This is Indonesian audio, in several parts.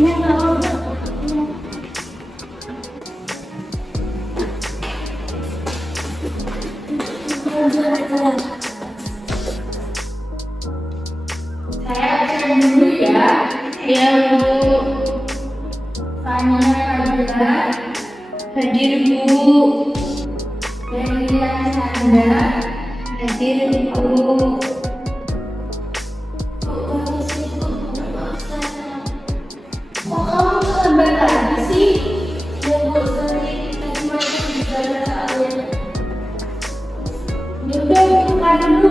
Ya, nggak apa-apa. Saya absen dulu ya. Ya, Bu. Fania Fadila, Hadir, Bu. Delia Sandra, Hadir, Bu. kok kamu terlambat lagi sih? Ya Bu, sorry, tadi masih bicara soalnya. Ya udah, buka dulu.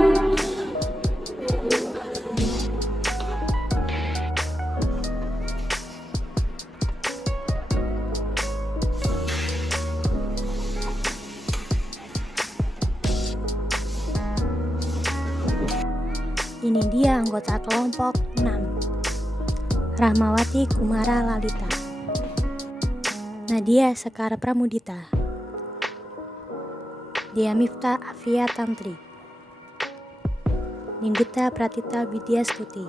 Ini dia anggota kelompok 6, Rahmawati Kumara Lalita, Nadia Sekar Pramudita, Dia Mifta Afia Tantri, Nindita Pratita Widya Stuti,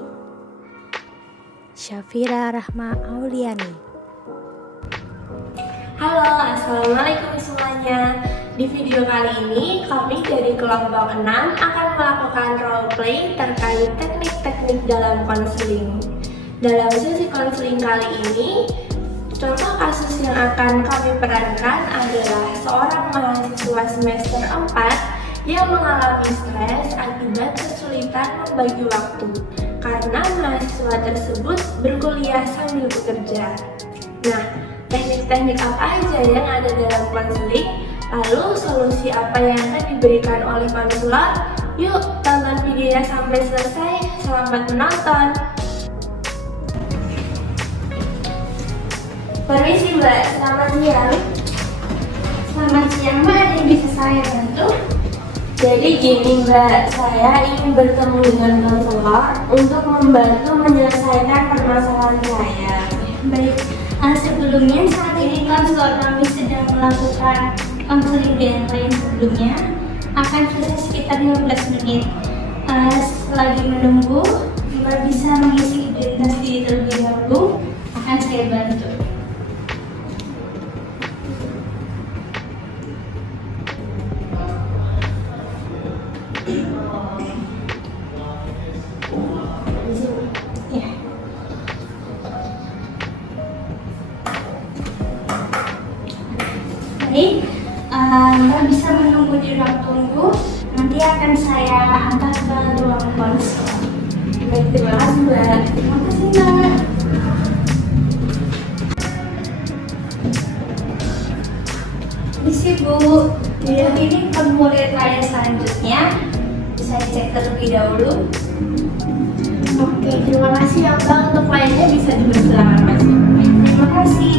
Syafira Rahma Auliani. Halo, assalamualaikum semuanya. Di video kali ini, kami dari kelompok 6 akan melakukan roleplay terkait teknik-teknik dalam konseling. Dalam sesi konseling kali ini, contoh kasus yang akan kami perankan adalah seorang mahasiswa semester 4 yang mengalami stres akibat kesulitan membagi waktu karena mahasiswa tersebut berkuliah sambil bekerja. Nah, teknik-teknik apa aja yang ada dalam konseling? Lalu solusi apa yang akan diberikan oleh konselor? Yuk tonton videonya sampai selesai. Selamat menonton. Permisi Mbak, selamat siang. Selamat siang Mbak, ada yang bisa saya bantu? Jadi gini Mbak, saya ingin bertemu dengan konselor untuk membantu menyelesaikan permasalahan saya. Baik, sebelumnya saat ini konselor kami sedang melakukan konseling dengan klien sebelumnya, akan selesai sekitar 15 menit. Selagi menunggu, Mbak bisa mengisi identitas diri terlebih dahulu, akan saya bantu. Ya. Baik, Mbak bisa menunggu di ruang tunggu. Nanti akan saya antar ke ruang konselor. Baik, terima kasih Mbak. Terima kasih Mbak. Misi Bu, ini formulir klien selanjutnya. Bisa dicek terlebih dahulu. Oke, terima kasih ya Mbak. Untuk kliennya bisa dipersilakan masuk. Terima kasih.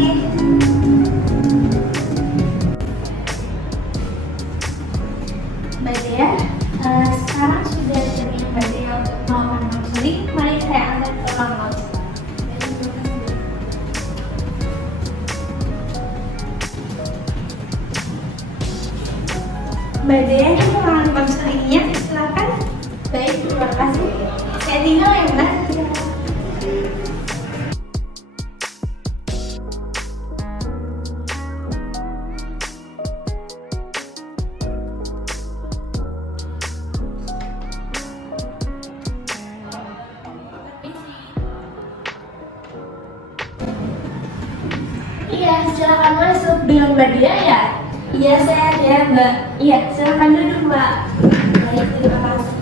Mbak Dea, sekarang sudah terjadi Mbak Dea untuk melakukan konseling. Mari saya antar ke ruang konselor. Mbak Dea, ini ruangan konselingnya, silakan. Baik, terima kasih. Saya tinggal ya Mbak. Iya, silakan masuk dengan Mbak Dia ya. Iya, saya ada Mbak. Iya, silakan duduk Mbak. Baik, terima kasih.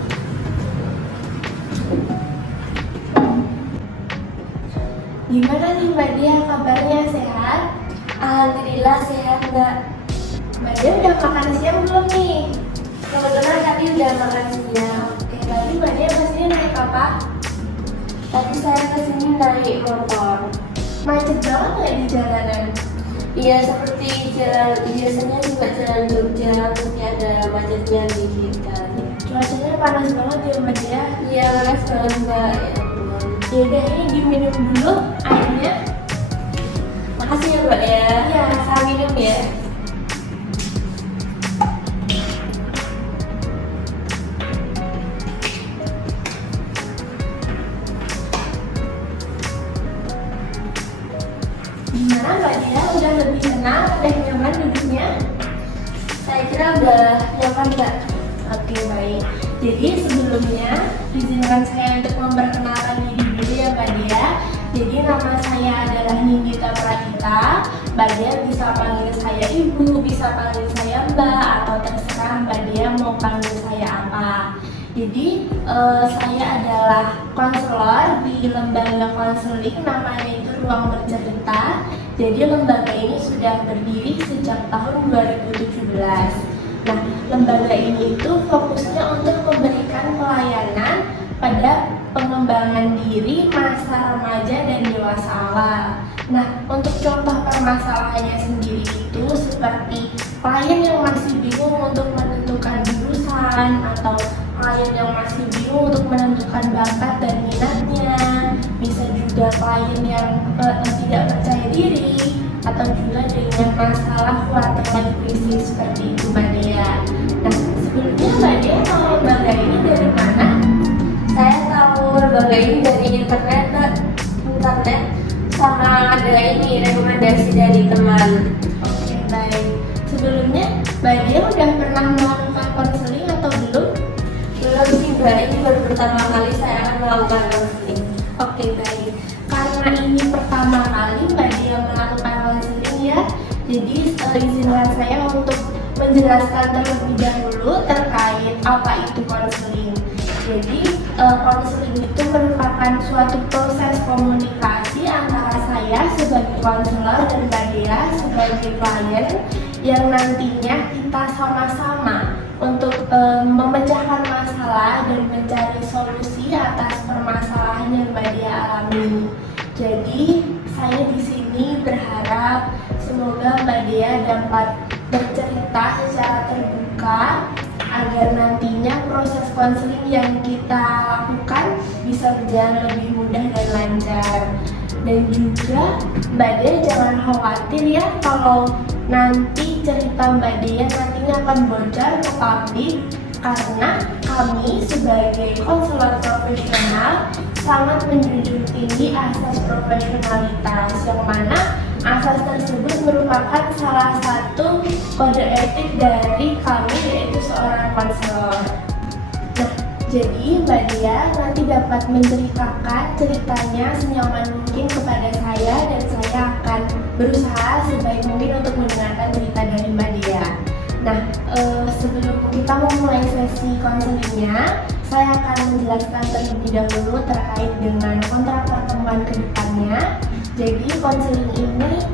Gimana nih Mbak Dia, kabarnya sehat? Alhamdulillah sehat Mbak. Mbak Dia udah makan siang belum nih? Kebetulan tadi udah makan siang. Oke, tadi Mbak Dia pastinya naik apa? Tadi saya kesini naik motor. Macet banget nggak di jalanan? Iya, seperti jalan biasanya juga jalan Jogja, pasti ada macetnya dikit kan. Cuacanya panas banget ya Mbak ya? Iya, panas banget Mbak. Ya ampun. Yaudah, ini diminum dulu airnya. Makasih ya Mbak ya. Iya, saya minum ya. kira-kira udah nyaman nggak? Oke, baik. Jadi sebelumnya izinkan saya untuk memperkenalkan diri dulu ya Mbak Dia. Jadi nama saya adalah Nindita Pratita. Mbak Dia bisa panggil saya Ibu, bisa panggil saya Mbak, atau terserah Mbak Dia mau panggil saya apa. Jadi saya adalah konselor di lembaga konseling, namanya itu Ruang Bercerita. Jadi lembaga ini sudah berdiri sejak tahun 2017. Nah, lembaga ini itu fokusnya untuk memberikan pelayanan pada pengembangan diri masa remaja dan dewasa awal. Nah, untuk contoh permasalahannya sendiri itu seperti klien yang masih bingung untuk menentukan jurusan, atau klien yang masih bingung untuk menentukan bakat dan minatnya, bisa juga klien yang tidak percaya diri, atau juga dengan masalah quarter life crisis seperti itu Mbak Dea. Nah, sebelumnya Mbak Dea tahu lembaga ini dari mana? Saya tahu lembaga ini dari internet sama ada ini rekomendasi dari teman. Oke, baik. Sebelumnya Mbak Dea udah pernah melakukan konseling atau belum? Belum sih Mbak, ini baru pertama kali saya akan melakukan konseling. Oke, baik. Karena ini pertama kali Mbak Dea melakukan konseling ya, jadi izinkan saya untuk menjelaskan terlebih dahulu terkait apa itu konseling. Jadi konseling itu merupakan suatu proses komunikasi antara saya sebagai konselor dan Mbak Dea sebagai klien, yang nantinya kita sama-sama untuk memecahkan masalah dan mencari solusi atas permasalahan yang Mbak Dea alami. Jadi saya di sini berharap semoga Mbak Dea dapat bercerita secara terbuka agar nantinya proses konseling yang kita lakukan bisa berjalan lebih mudah dan lancar. Dan juga Mbak Dea jangan khawatir ya kalau nanti cerita Mbak Dea nantinya akan bocor ke publik, karena kami sebagai konselor profesional sangat menjunjung tinggi asas profesionalitas, yang mana asas tersebut merupakan salah satu kode etik dari kami, yaitu seorang konselor. Nah, jadi Mbak Dea nanti dapat menceritakan ceritanya senyaman mungkin kepada saya, dan saya akan berusaha sebaik mungkin untuk mendengarkan cerita dari Mbak Dea. Nah, sebelum kita memulai sesi konselingnya, saya akan menjelaskan terlebih dahulu terkait dengan kontrak pertemuan ke depannya. Jadi konseling ini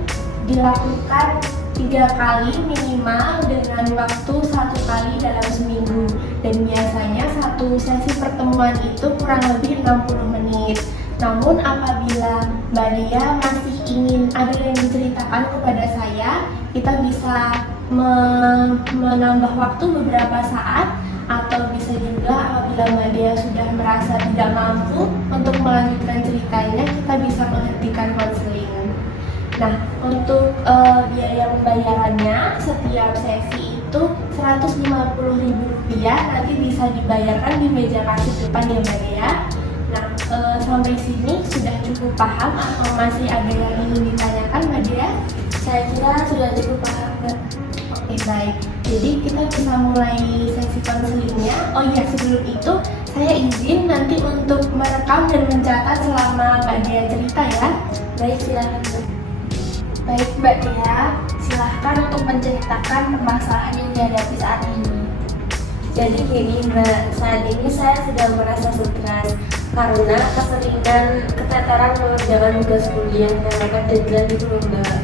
dilakukan 3 kali minimal dengan waktu 1 kali dalam seminggu, dan biasanya satu sesi pertemuan itu kurang lebih 60 menit. Namun apabila Mbak Dea masih ingin ada yang diceritakan kepada saya, kita bisa menambah waktu beberapa saat, atau bisa juga apabila Mbak Dea sudah merasa tidak mampu untuk melanjutkan ceritanya, kita bisa menghentikan konseling. Nah, untuk biaya pembayarannya setiap sesi itu Rp150.000, nanti bisa dibayarkan di meja kasir depan ya Mbak Dea. Nah, sampai sini sudah cukup paham atau masih ada yang ingin ditanyakan Mbak Dea? Saya kira sudah cukup paham Mbak. Oke, baik. Jadi kita bisa mulai sesi konselingnya. Oh iya, sebelum itu saya izin nanti untuk merekam dan mencatat selama Mbak Dea cerita ya. Baik, silakan Mbak. Baik Mbak Dea, silahkan untuk menceritakan permasalahan yang dihadapi saat ini. Jadi gini Mbak, saat ini saya sedang merasa stres karena keseringan keteteran mengerjakan tugas kuliah yang mepet deadline itu Mbak.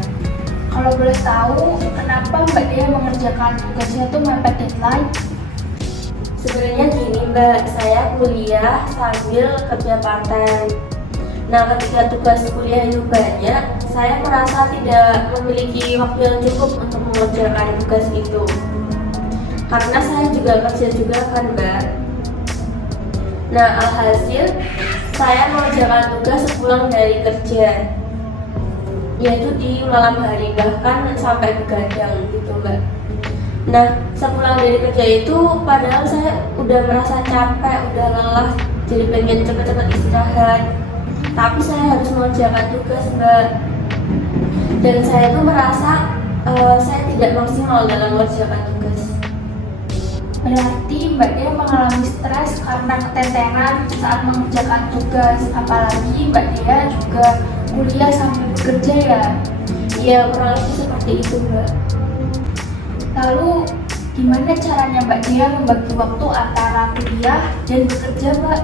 Kalau boleh tahu, kenapa Mbak Dea mengerjakan tugasnya itu mepet deadline? Sebenarnya gini Mbak, saya kuliah sambil kerja part-time. Nah, ketika tugas kuliah itu banyak, saya merasa tidak memiliki waktu yang cukup untuk mengerjakan tugas itu. Karena saya juga kerja juga kan Mbak. Nah, alhasil saya mengerjakan tugas sepulang dari kerja, yaitu di malam hari, bahkan sampai begadang gitu Mbak. Nah, sepulang dari kerja itu padahal saya udah merasa capek, udah lelah, jadi pengen cepet-cepet istirahat, tapi saya harus mengerjakan tugas Mbak. Dan saya tuh merasa saya tidak maksimal dalam mengerjakan tugas. Berarti Mbak Dia mengalami stres karena keteteran saat mengerjakan tugas. Apalagi Mbak Dia juga kuliah sambil bekerja ya. Iya, kurang lebih seperti itu, Mbak. Lalu gimana caranya Mbak Dia membagi waktu antara kuliah dan bekerja, Mbak?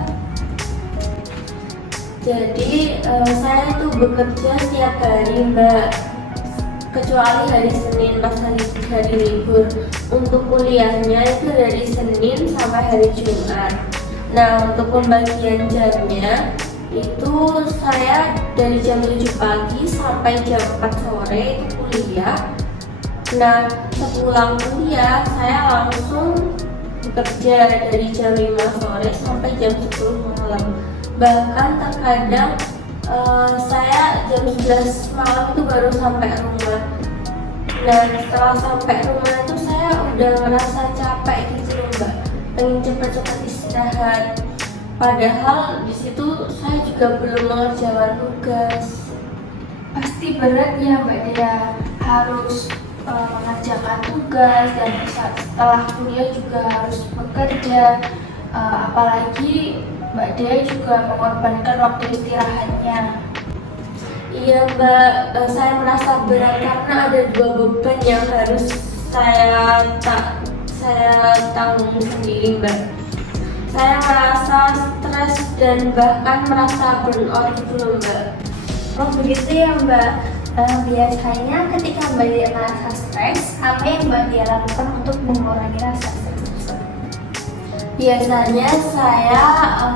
Jadi saya tuh bekerja setiap hari, Mbak, kecuali hari Senin pas hari libur. Untuk kuliahnya itu dari Senin sampai hari Jumat. Nah, untuk pembagian jamnya itu saya dari jam 7 pagi sampai jam 4 sore itu kuliah. Nah, sepulang kuliah saya langsung bekerja dari jam 5 sore sampai jam 10 malam. Bahkan terkadang saya jam 11 malam itu baru sampai rumah. Nah, setelah sampai rumah itu saya udah ngerasa capek gitu loh, Mbak, pengen cepat-cepat istirahat. Padahal di situ saya juga belum mengerjakan tugas. Pasti berat ya Mbak Dia, harus mengerjakan tugas dan setelah kuliah juga harus bekerja. Apalagi Mbak Dia juga mengorbankan waktu istirahatnya. Iya, Mbak, saya merasa berat karena ada 2 beban yang harus saya tanggung sendiri, Mbak. Saya merasa stres dan bahkan merasa burnout gitu loh, Mbak. Oh begitu ya Mbak. Biasanya ketika Mbak Dia merasa stres, apa yang Mbak Dia lakukan untuk mengurangi rasa stres tersebut? Biasanya saya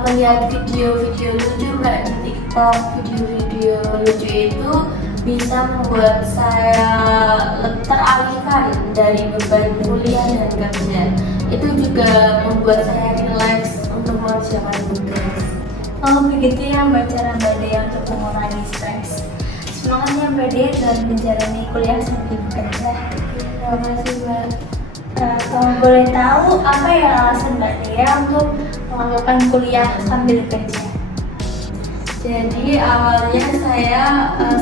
melihat video-video lucu, Mbak, di TikTok. Video-video lucu itu bisa membuat saya teralihkan dari beban kuliah dan kerja. Itu juga membuat saya rileks untuk mengerjakan tugas. Oh begitu ya Mbak, cara Mbak Dia untuk mengurangi stres. Semangat ya Mbak Dia dalam menjalani kuliah sambil bekerja. Terima kasih, Mbak. Kalau boleh tahu apa ya alasan Mbak Dia untuk melakukan kuliah sambil bekerja? Jadi awalnya saya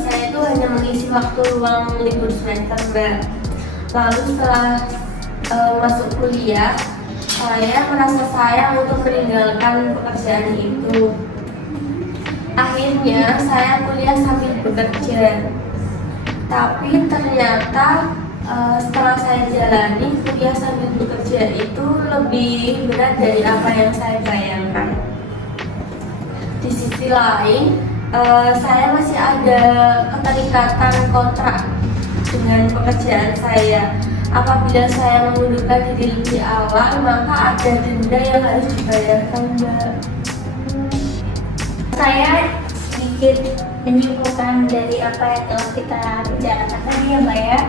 itu hanya mengisi waktu luang libur semester, Mbak. Lalu setelah masuk kuliah, saya merasa sayang untuk meninggalkan pekerjaan itu. Akhirnya saya kuliah sambil bekerja. Tapi ternyata setelah saya jalani, kuliah sambil bekerja itu lebih berat dari apa yang saya bayangkan. Di sisi lain, saya masih ada keterikatan kontrak dengan pekerjaan saya. Apabila saya mengundurkan diri lebih awal, maka ada denda yang harus dibayarkan, Mbak. Saya sedikit menyimpulkan dari apa yang telah kita bicarakan tadi ya Mbak ya.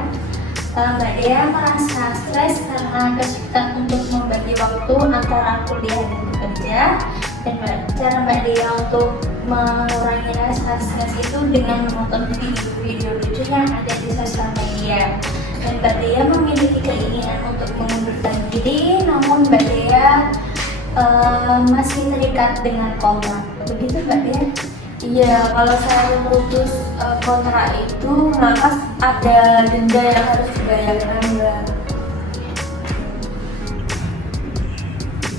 Mbak Dia merasa stres karena kesulitan untuk membagi waktu antara kuliah dan bekerja. Dan cara Mbak Dia untuk mengurangi rasa stres itu dengan menonton video-video lucu yang ada di sosial media. Dan Mbak Dia memiliki keinginan untuk mengundurkan diri, namun Mbak Dia masih terikat dengan kontrak. Begitu Mbak Dia? Iya, kalau saya memutus kontrak itu, maka ada denda yang harus dibayarkan, Mbak.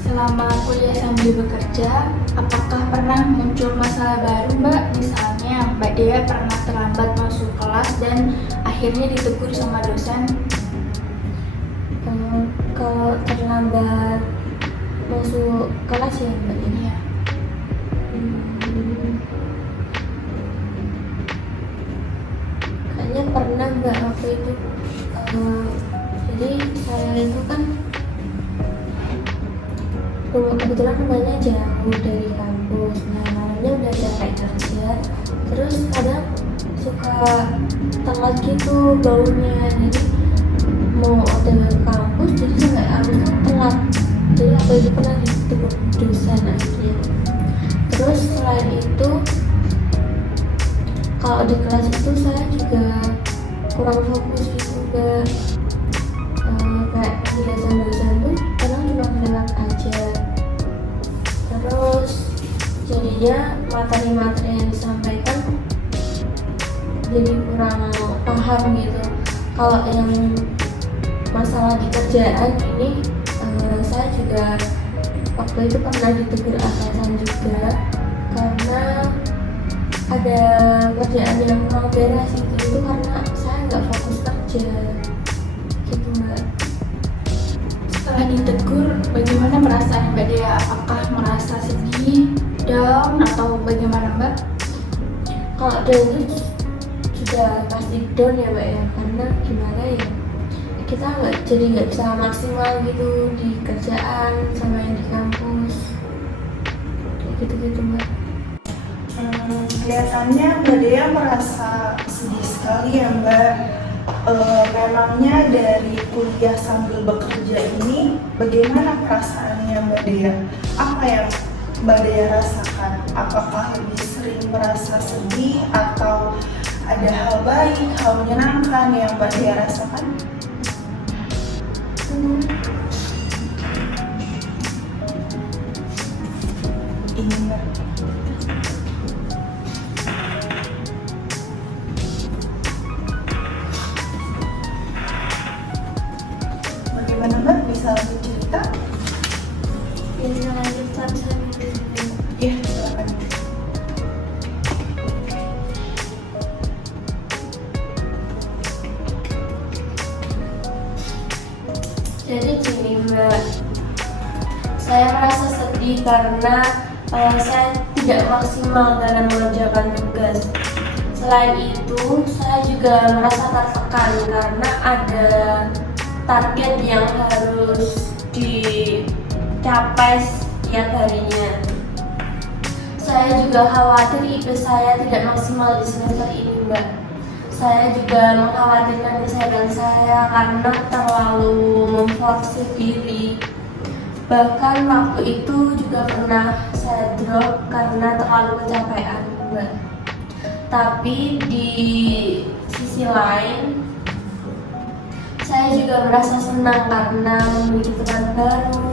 Selama kuliah sambil bekerja, apakah pernah muncul masalah baru Mbak? Misalnya Mbak Dia pernah terlambat masuk kelas dan akhirnya ditegur sama dosen. Kalau terlambat masuk kelas ya, Mbak. Iya. Kayaknya pernah, Mbak, waktu itu. Jadi saya itu kan kebetulan rumahnya jauh dari kampus. Nah, malamnya udah capek kerja, terus kadang suka telat gitu baunya. Jadi mau OTW ke kampus, jadi sampai harus telat. Jadi aku itu pernah ditegur dosen akhirnya. Terus selain itu, kalau di kelas itu saya juga kurang fokus gitu, Mbak. Kayak penjelasan dosen tuh kadang cuma lewat aja. Terus jadinya materi-materi yang disampaikan jadi kurang paham gitu. Kalau yang masalah di kerjaan ini saya juga waktu itu pernah ditegur atasan juga karena ada kerjaan yang kurang beres itu karena saya nggak fokus kerja gitu Mbak. Setelah ditegur, bagaimana perasaan Mbak Dea? Apakah merasa sedih, down, atau bagaimana Mbak? Kalau down itu sudah pasti down ya Mbak ya, karena gimana ya, kita nggak bisa maksimal gitu di kerjaan sama yang di kampus kayak gitu-gitu Mbak. Kelihatannya Mbak Dea merasa sedih sekali ya Mbak. Memangnya dari kuliah sambil bekerja ini bagaimana perasaannya Mbak Dea? Apa yang Mbak Dea rasakan? Apakah lebih sering merasa sedih atau ada hal baik, hal menyenangkan yang Mbak Dea rasakan? Ini Mbak. Bagaimana Mbak, bisa lanjut cerita? Bisa lanjut sampai Iya, silakan. Jadi gini Mbak, saya merasa sedih karena saya tidak maksimal dalam mengerjakan tugas. Selain itu, saya juga merasa tertekan karena ada target yang harus dicapai setiap harinya. Saya juga khawatir IP saya tidak maksimal di semester ini Mbak. Saya juga mengkhawatirkan kesehatan saya karena terlalu memforsir diri. Bahkan waktu itu juga pernah saya drop karena terlalu kecapean Mbak. Tapi di sisi lain, saya juga merasa senang karena memiliki teman baru.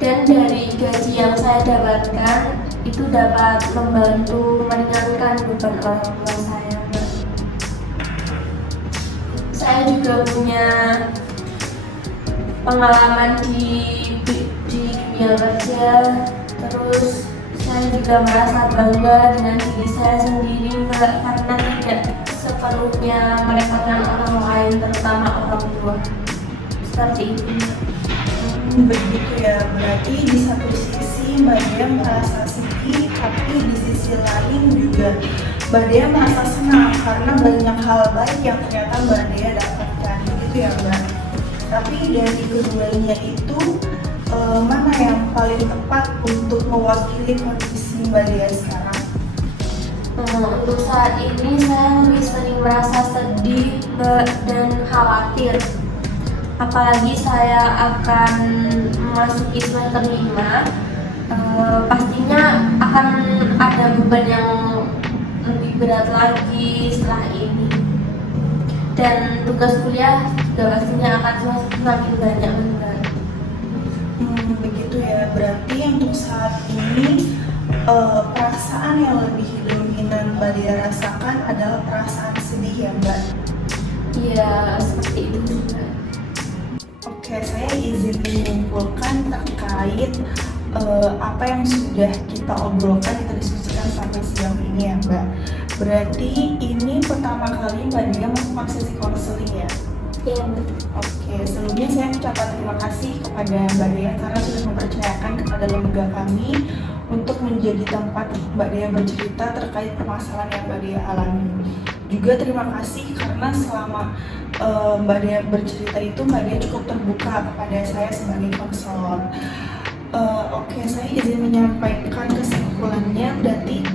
Dan dari gaji yang saya dapatkan itu dapat membantu meringankan beban orang tua saya Mbak. Saya juga punya pengalaman di dunia kerja, terus saya juga merasa bangga dengan diri saya sendiri Mbak, karena tidak sepenuhnya merepotkan orang lain, terutama orang tua. Seperti itu Mbak. Begitu ya, berarti di satu sisi Mbak Dea merasa sedih, tapi di sisi lain juga Mbak Dea merasa senang karena banyak hal baik yang ternyata Mbak Dea dapatkan, gitu ya Mbak. Tapi dari keduanya itu, mana yang paling tepat untuk mewakili kondisi Mbak Dea sekarang? Untuk saat ini saya lebih sering merasa sedih Mbak, dan khawatir. Apalagi saya akan memasuki semester 5, pastinya akan ada beban yang lebih berat lagi setelah ini. Dan tugas kuliah juga pastinya akan semakin banyak Mbak. Begitu ya, berarti untuk saat ini perasaan yang lebih dominan Mbak Dea rasakan adalah perasaan sedih ya Mbak? Iya, seperti itu juga. Oke, saya izin menyimpulkan terkait apa yang sudah kita obrolkan, kita diskusikan sampai siang ini ya Mbak. Berarti ini pertama kali Mbak Dea masuk sesi konseling ya? Iya Mbak. Oke, sebelumnya saya ucapkan terima kasih kepada Mbak Dea karena sudah mempercayakan kepada lembaga kami untuk menjadi tempat Mbak Dea bercerita terkait permasalahan yang Mbak Dea alami. Juga terima kasih karena selama Mbak Dea bercerita itu Mbak Dea cukup terbuka kepada saya sebagai konselor. Oke, saya izin menyampaikan kesimpulannya. Berarti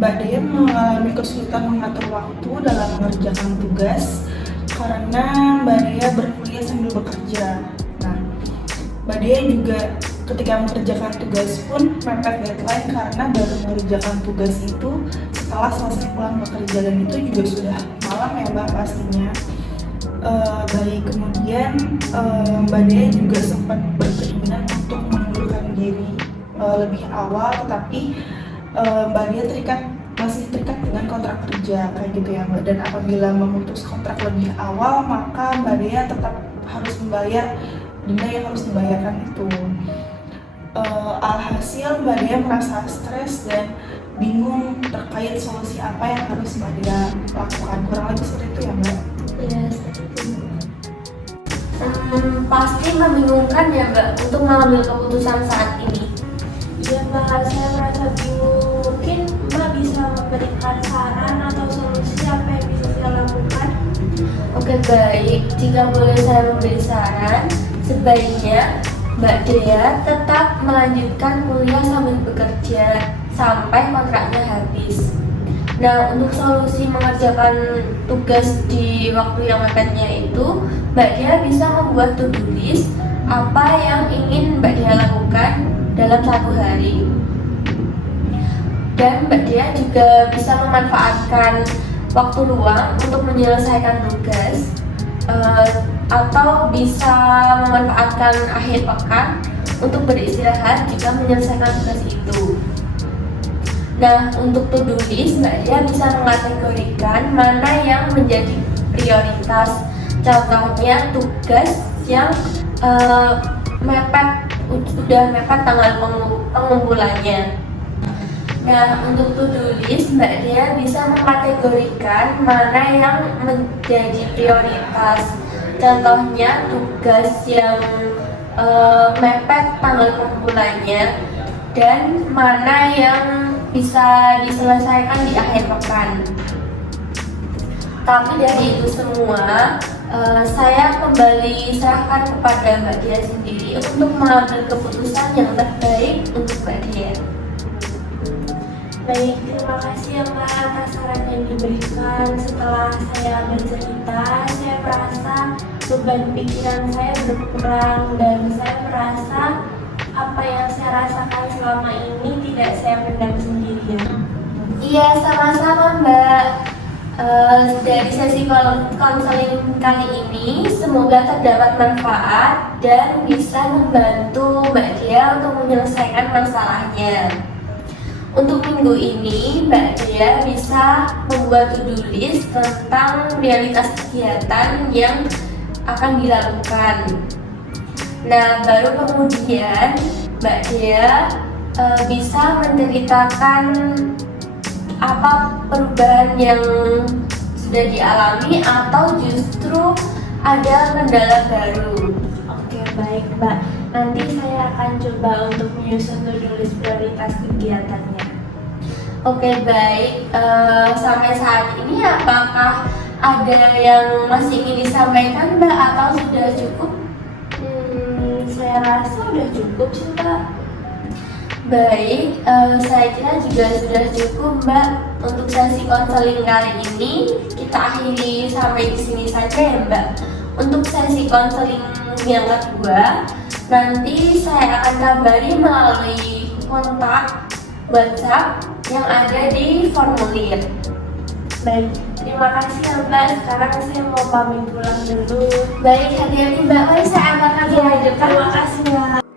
Mbak Dea mengalami kesulitan mengatur waktu dalam mengerjakan tugas karena Mbak Dea berkuliah sambil bekerja. Nah, Mbak Dea juga ketika mengerjakan tugas pun mepet deadline karena baru mengerjakan tugas itu setelah selesai pulang bekerja, dan itu juga sudah malam ya Mbak pastinya. Baik, kemudian Mbak Dea juga sempat berkeinginan untuk mengundurkan diri lebih awal, tetapi Mbak Dea masih terikat dengan kontrak kerja kayak gitu ya Mbak. Dan apabila memutus kontrak lebih awal, maka Mbak Dea tetap harus membayar denda yang harus dibayarkan itu. Alhasil Mbak Dea merasa stres dan bingung terkait solusi apa yang harus Mbak Dea lakukan. Kurang lebih seperti itu ya Mbak? Ya, seperti itu. Pasti membingungkan ya Mbak untuk mengambil keputusan saat ini. Ya Mbak, saya merasa bingung. Mungkin Mbak bisa memberikan saran atau solusi apa yang bisa saya lakukan? Oke baik, jika boleh saya memberi saran, sebaiknya Mbak Dea tetap melanjutkan kuliah sambil bekerja sampai kontraknya habis. Nah, untuk solusi mengerjakan tugas di waktu yang mepetnya itu, Mbak Dea bisa membuat to-do list apa yang ingin Mbak Dea lakukan dalam satu hari. Dan Mbak Dea juga bisa memanfaatkan waktu luang untuk menyelesaikan tugas, atau bisa memanfaatkan akhir pekan untuk beristirahat jika menyelesaikan tugas itu. Nah, untuk to-do list, Mbak Dea bisa mengategorikan mana yang menjadi prioritas. Contohnya tugas yang sudah mepet tanggal pengumpulannya. Nah, untuk to-do list, Mbak Dea bisa mengkategorikan mana yang menjadi prioritas. Contohnya tugas yang mepet tanggal pengumpulannya dan mana yang bisa diselesaikan di akhir pekan. Tapi dari itu semua, saya kembali serahkan kepada Mbak Dea sendiri untuk mengambil keputusan yang terbaik untuk Mbak Dea. Baik, terima kasih ya Mbak atas saran yang diberikan. Setelah saya bercerita, saya merasa beban pikiran saya berkurang dan saya merasa apa yang saya rasakan selama ini tidak saya pendam sendirian. Iya, sama-sama Mbak. Dari sesi konseling kali ini, semoga terdapat manfaat dan bisa membantu Mbak Dea untuk menyelesaikan masalahnya. Untuk minggu ini, Mbak Dea bisa membuat to-do list tentang prioritas kegiatan yang akan dilakukan. Nah, baru kemudian Mbak Dea bisa menceritakan apa perubahan yang sudah dialami atau justru ada kendala baru. Oke, baik Mbak. Nanti saya akan coba untuk menyusun to-do list prioritas kegiatannya. Oke baik, sampai saat ini apakah ada yang masih ingin disampaikan Mbak atau sudah cukup? Saya rasa udah cukup sih Mbak. Baik, saya kira juga sudah cukup Mbak. Untuk sesi konseling kali ini kita akhiri sampai di sini saja ya Mbak. Untuk sesi konseling yang kedua, nanti saya akan kabari melalui kontak WhatsApp yang ada di formulir. Baik, terima kasih ya Mbak. Sekarang saya mau pamit pulang dulu. Baik, hati-hati Mbak. Saya akan lanjutkan. Terima kasih Mbak.